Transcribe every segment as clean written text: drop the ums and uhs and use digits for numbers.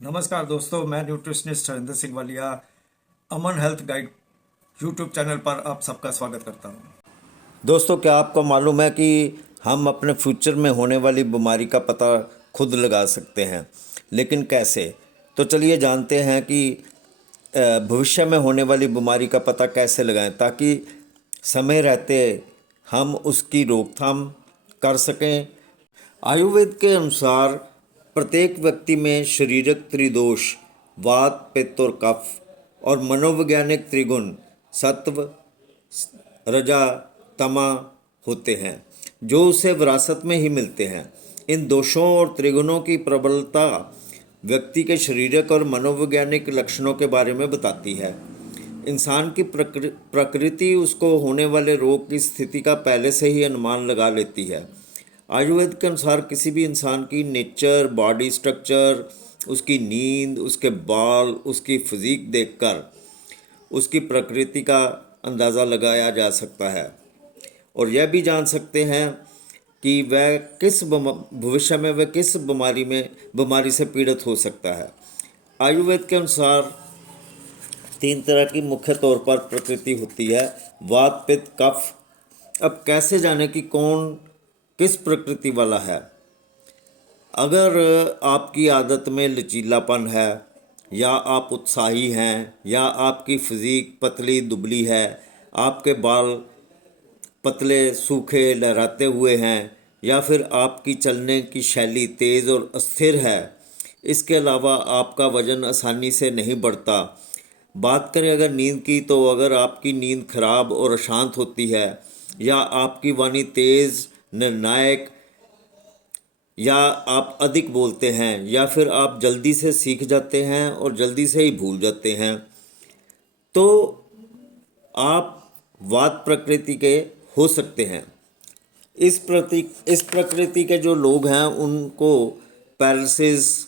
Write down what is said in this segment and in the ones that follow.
नमस्कार दोस्तों, मैं न्यूट्रिशनिस्ट हरिंदर सिंह वालिया अमन हेल्थ गाइड यूट्यूब चैनल पर आप सबका स्वागत करता हूं। दोस्तों, क्या आपको मालूम है कि हम अपने फ्यूचर में होने वाली बीमारी का पता खुद लगा सकते हैं, लेकिन कैसे? तो चलिए जानते हैं कि भविष्य में होने वाली बीमारी का पता कैसे लगाएं ताकि समय रहते हम उसकी रोकथाम कर सकें। आयुर्वेद के अनुसार प्रत्येक व्यक्ति में शारीरिक त्रिदोष वात पित्त और कफ और मनोवैज्ञानिक त्रिगुण सत्व रजा तमा होते हैं जो उसे विरासत में ही मिलते हैं। इन दोषों और त्रिगुणों की प्रबलता व्यक्ति के शारीरिक और मनोवैज्ञानिक लक्षणों के बारे में बताती है। इंसान की प्रकृति उसको होने वाले रोग की स्थिति का पहले से ही अनुमान लगा लेती है। आयुर्वेद के अनुसार किसी भी इंसान की नेचर, बॉडी स्ट्रक्चर, उसकी नींद, उसके बाल, उसकी फिजिक देखकर उसकी प्रकृति का अंदाज़ा लगाया जा सकता है और यह भी जान सकते हैं कि वह भविष्य में वह किस बीमारी से पीड़ित हो सकता है। आयुर्वेद के अनुसार 3 तरह की मुख्य तौर पर प्रकृति होती है, वात पित्त कफ। अब कैसे जाने कि कौन किस प्रकृति वाला है? अगर आपकी आदत में लचीलापन है, या आप उत्साही हैं, या आपकी फिजिक पतली दुबली है, आपके बाल पतले सूखे लहराते हुए हैं, या फिर आपकी चलने की शैली तेज़ और अस्थिर है। इसके अलावा आपका वज़न आसानी से नहीं बढ़ता। बात करें अगर नींद की, तो अगर आपकी नींद खराब और अशांत होती है, या आपकी वाणी तेज़ निर्णायक, या आप अधिक बोलते हैं, या फिर आप जल्दी से सीख जाते हैं और जल्दी से ही भूल जाते हैं, तो आप वात प्रकृति के हो सकते हैं। इस प्रकृति के जो लोग हैं उनको पैरालिसिस,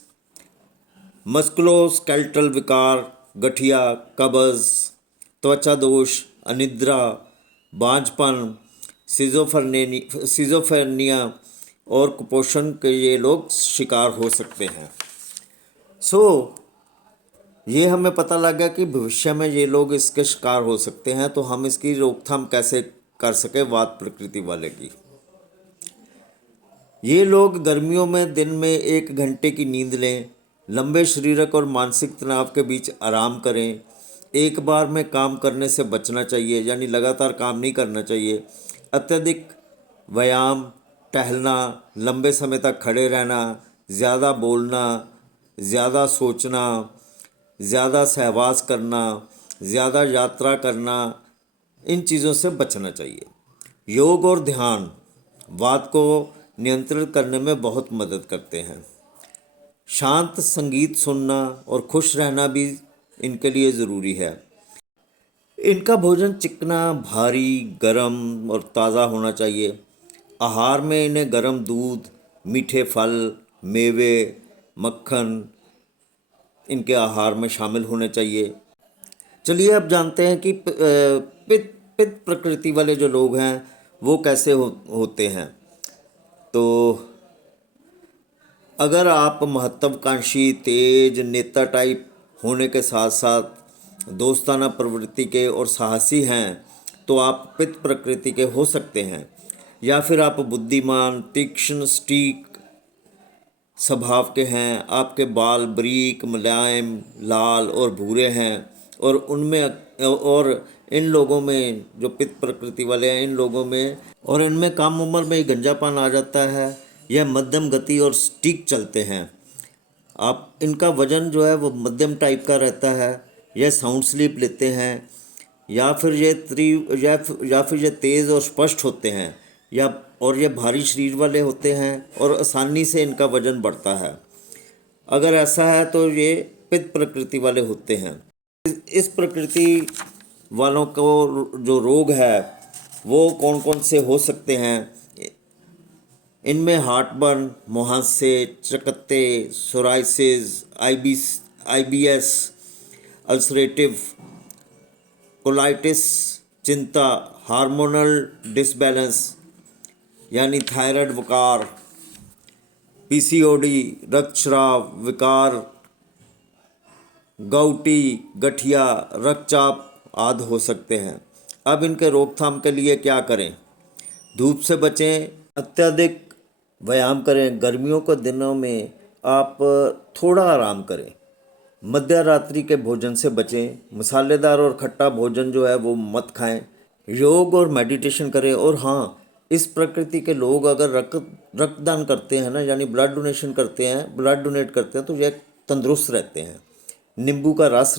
मस्कुलोस्केलेटल विकार, गठिया, कब्ज, त्वचा दोष, अनिद्रा, बांझपन, सिजोफ्रेनिया और कुपोषण के ये लोग शिकार हो सकते हैं। ये हमें पता लग गया कि भविष्य में ये लोग इसके शिकार हो सकते हैं, तो हम इसकी रोकथाम कैसे कर सके वात प्रकृति वाले की। ये लोग गर्मियों में दिन में 1 घंटे की नींद लें, लंबे शारीरिक और मानसिक तनाव के बीच आराम करें, एक बार में काम करने से बचना चाहिए, यानी लगातार काम नहीं करना चाहिए, अत्यधिक व्यायाम, टहलना, लंबे समय तक खड़े रहना, ज़्यादा बोलना, ज़्यादा सोचना, ज़्यादा सहवास करना, ज़्यादा यात्रा करना, इन चीज़ों से बचना चाहिए। योग और ध्यान वात को नियंत्रित करने में बहुत मदद करते हैं। शांत संगीत सुनना और खुश रहना भी इनके लिए ज़रूरी है। इनका भोजन चिकना, भारी, गरम और ताज़ा होना चाहिए। आहार में इन्हें गरम दूध, मीठे फल, मेवे, मक्खन इनके आहार में शामिल होने चाहिए। चलिए अब जानते हैं कि पित्त प्रकृति वाले जो लोग हैं वो कैसे होते हैं। तो अगर आप महत्वाकांक्षी, तेज, नेता टाइप होने के साथ साथ दोस्ताना प्रवृत्ति के और साहसी हैं, तो आप पित्त प्रकृति के हो सकते हैं। या फिर आप बुद्धिमान, तीक्ष्ण, सटीक स्वभाव के हैं, आपके बाल बारीक, मुलायम, लाल और भूरे हैं, और इन लोगों में जो पित्त प्रकृति वाले हैं, इन लोगों में और इनमें कम उम्र में ही गंजापन आ जाता है। यह मध्यम गति और सटीक चलते हैं। आप इनका वजन जो है वो मध्यम टाइप का रहता है। यह साउंड स्लीप लेते हैं, या फिर ये तेज़ और स्पष्ट होते हैं, और ये भारी शरीर वाले होते हैं और आसानी से इनका वजन बढ़ता है। अगर ऐसा है तो ये पित्त प्रकृति वाले होते हैं। इस प्रकृति वालों को जो रोग है वो कौन कौन से हो सकते हैं? इनमें हार्टबर्न, मुहासे, चकत्ते, सोराइसिस, आईबीएस, अल्सरेटिव कोलाइटिस, चिंता, हार्मोनल डिसबैलेंस यानी थायराइड विकार, पीसीओडी, रक्तस्राव विकार, गाउटी, गठिया, रक्तचाप आदि हो सकते हैं। अब इनके रोकथाम के लिए क्या करें? धूप से बचें, अत्यधिक व्यायाम करें। गर्मियों के दिनों में आप थोड़ा आराम करें। मध्य रात्रि के भोजन से बचें। मसालेदार और खट्टा भोजन जो है वो मत खाएं। योग और मेडिटेशन करें। और हाँ, इस प्रकृति के लोग अगर रक्तदान करते हैं ना, यानी ब्लड डोनेशन करते हैं, ब्लड डोनेट करते हैं, तो ये तंदुरुस्त रहते हैं। नींबू का रस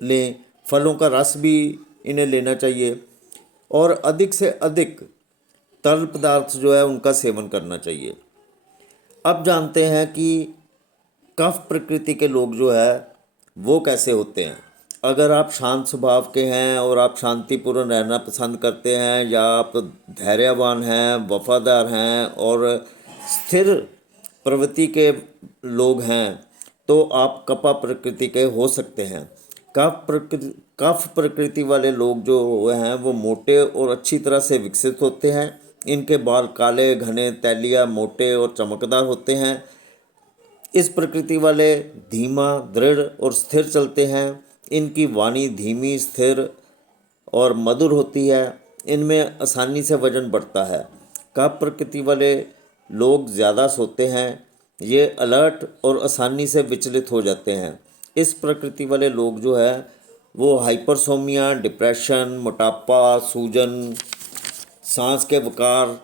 लें, फलों का रस भी इन्हें लेना चाहिए और अधिक से अधिक तरल पदार्थ जो है उनका सेवन करना चाहिए। अब जानते हैं कि कफ प्रकृति के लोग जो है वो कैसे होते हैं। अगर आप शांत स्वभाव के हैं और आप शांतिपूर्ण रहना पसंद करते हैं, या आप धैर्यवान हैं, वफादार हैं और स्थिर प्रवृत्ति के लोग हैं, तो आप कपा प्रकृति के हो सकते हैं। कफ प्रकृति वाले लोग जो हैं वो मोटे और अच्छी तरह से विकसित होते हैं। इनके बाल काले, घने, तैलिया, मोटे और चमकदार होते हैं। इस प्रकृति वाले धीमा, दृढ़ और स्थिर चलते हैं। इनकी वाणी धीमी, स्थिर और मधुर होती है। इनमें आसानी से वजन बढ़ता है। कफ प्रकृति वाले लोग ज़्यादा सोते हैं। ये अलर्ट और आसानी से विचलित हो जाते हैं। इस प्रकृति वाले लोग जो है वो हाइपरसोमिया, डिप्रेशन, मोटापा, सूजन, सांस के विकार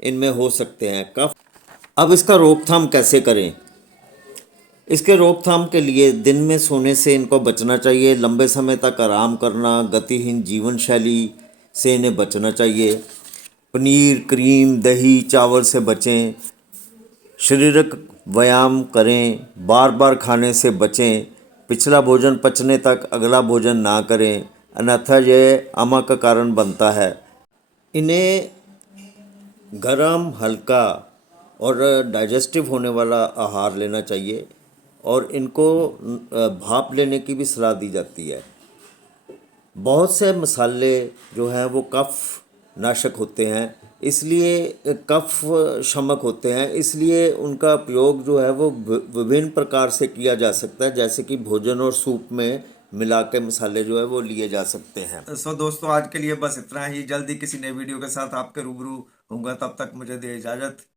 इनमें हो सकते हैं। कफ अब इसका रोकथाम कैसे करें? इसके रोकथाम के लिए दिन में सोने से इनको बचना चाहिए। लंबे समय तक आराम करना, गतिहीन जीवन शैली से इन्हें बचना चाहिए। पनीर, क्रीम, दही, चावल से बचें। शारीरिक व्यायाम करें। बार बार खाने से बचें। पिछला भोजन पचने तक अगला भोजन ना करें, अन्यथा यह अमा का कारण बनता है। इन्हें गरम, हल्का और डाइजेस्टिव होने वाला आहार लेना चाहिए और इनको भाप लेने की भी सलाह दी जाती है। बहुत से मसाले जो हैं वो कफ नाशक होते हैं, इसलिए कफ शमक होते हैं, इसलिए उनका प्रयोग जो है वो विभिन्न प्रकार से किया जा सकता है, जैसे कि भोजन और सूप में मिला के मसाले जो है वो लिए जा सकते हैं। दोस्तों, आज के लिए बस इतना ही। जल्दी किसी नए वीडियो के साथ आपके रूबरू होऊंगा। तब तक मुझे दे इजाज़त।